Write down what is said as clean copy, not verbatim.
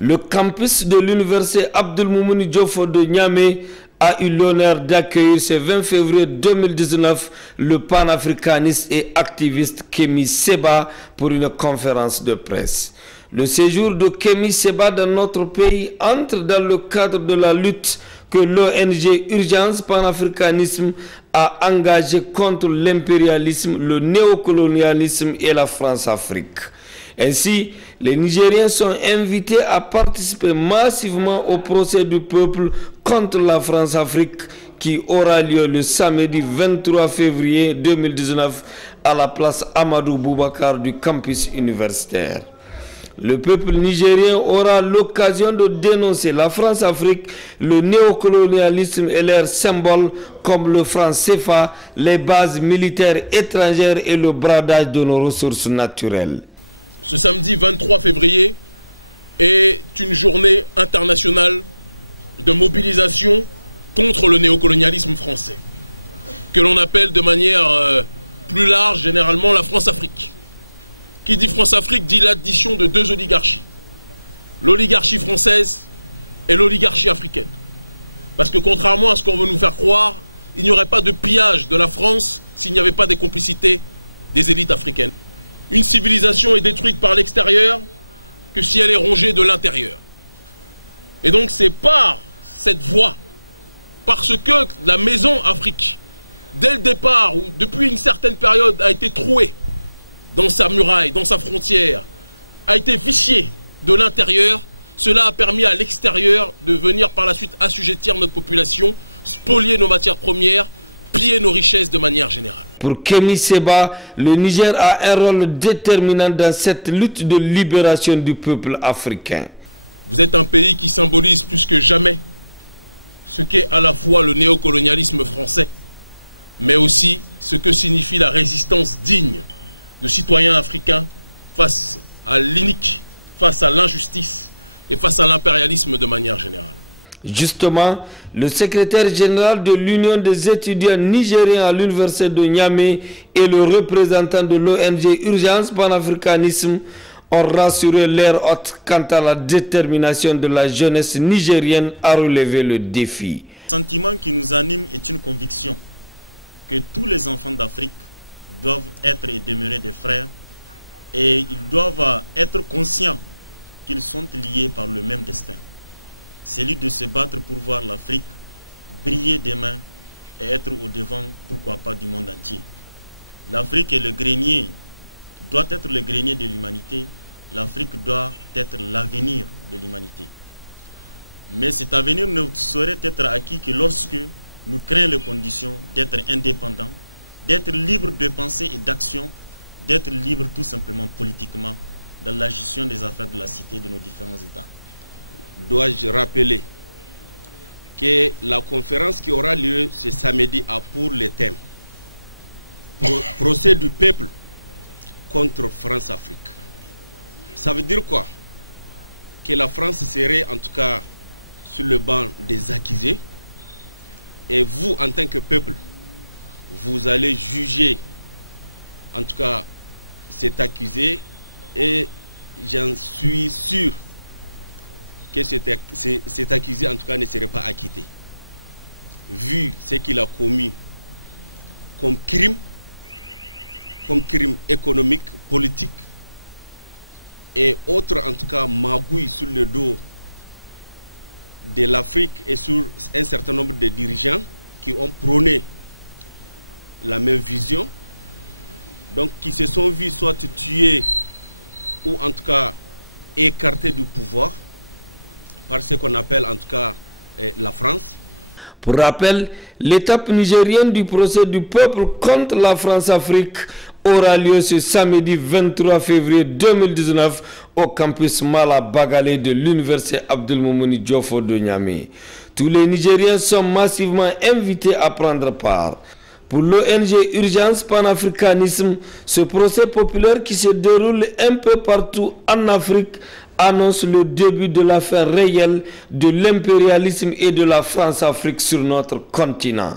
Le campus de l'université Abdelmoumouni Diofo de Niamey a eu l'honneur d'accueillir ce 20 février 2019 le panafricaniste et activiste Kémi Séba pour une conférence de presse. Le séjour de Kémi Séba dans notre pays entre dans le cadre de la lutte que l'ONG Urgence Panafricanisme a engagée contre l'impérialisme, le néocolonialisme et la France-Afrique. Ainsi, les Nigériens sont invités à participer massivement au procès du peuple contre la France-Afrique qui aura lieu le samedi 23 février 2019 à la place Amadou Boubacar du campus universitaire. Le peuple nigérien aura l'occasion de dénoncer la France-Afrique, le néocolonialisme et leurs symboles comme le franc CFA, les bases militaires étrangères et le bradage de nos ressources naturelles. Ce samedi 23 février est une journée internationale de mobilisation contre le néocolonialisme français, que l'on appelle de manière plus large généralement la France-Afrique. Qui dit France-Afrique dit l'addition de deux oligarchies, l'oligarchie française et l'oligarchie africaine. Parce que contrairement à ce qu'on veut nous faire croire, il n'y aurait pas de pillage de la France s'il n'y avait pas des complicités des élites africaines. Une civilisation est détruite par l'extérieur que si elle est rongée de l'intérieur. Et donc c'est par cette voie, parce que la maison Afrique, dès le départ, ou depuis une certaine période, a été trouée dans sa muraille, dans sa frontière, a été viciée de l'intérieur, cela a permis à l'extérieur de venir par la suite assujettir notre population, spolier nos matières premières, piller nos richesses de manière générale. Pour Kémi Séba, le Niger a un rôle déterminant dans cette lutte de libération du peuple africain. Vous êtes un pays qui symbolise plus que jamais ce qu'est à la fois le néocolonialisme français, mais aussi ce que signifie la résistance digne de citoyens africains face à l'inique, face à l'injustice et face à l'impérialisme de manière générale. Justement, le secrétaire général de l'Union des étudiants nigériens à l'université de Niamey et le représentant de l'ONG Urgence Panafricanisme ont rassuré leur hôte quant à la détermination de la jeunesse nigérienne à relever le défi. Le sentiment qui nous anime est une conviction que tous les enfants d'Afrique doivent être et demeurer des frères et ils doivent être conscients qu'ils sont liés par le même destin. Celui de se battre pour voir l'Afrique briller demain et être au devant, pourquoi pas, du monde entier. L'Afrique est le grenier, doit être le grenier de l'humanité. L'Afrique doit être l'avenir de l'humanité. Mais cet avenir ne saurait être acquis que lorsque nous créons les conditions d'être indépendants, d'être libre de pensée et d'action, d'être libre tout simplement politiquement dans la gestion des affaires de la cité de nos différents États. Dois-je rappeler que la conférence qui aura lieu ce samedi a pour le thème procès du peuple contre France-Afrique. Ça veut dire quoi? Que la France serait en tout cas sur le banc des accusés et vous en tant que peuple, vous allez juger en tout cas cet accusé et j'en suis sûr que cet accusé en tout cas ne serait pas acquitté. Vu ce qu'il a commis comme crime économique, politique et autres en tout cas magouilles sur le dos de l'Afrique et sur un certain nombre de dirigeants qui ont prôné la même vision, donc qui se sont vus soit tués ou en tout cas écartés du pouvoir par ce qu'on appelle en tout cas la France. Pour rappel, l'étape nigérienne du procès du peuple contre la France-Afrique aura lieu ce samedi 23 février 2019 au campus Mala Bagalé de l'université Abdelmoumouni Diofo de Niamey. Tous les Nigériens sont massivement invités à prendre part. Pour l'ONG Urgence Panafricanisme, ce procès populaire qui se déroule un peu partout en Afrique annonce le début de la fin réelle de l'impérialisme et de la France-Afrique sur notre continent.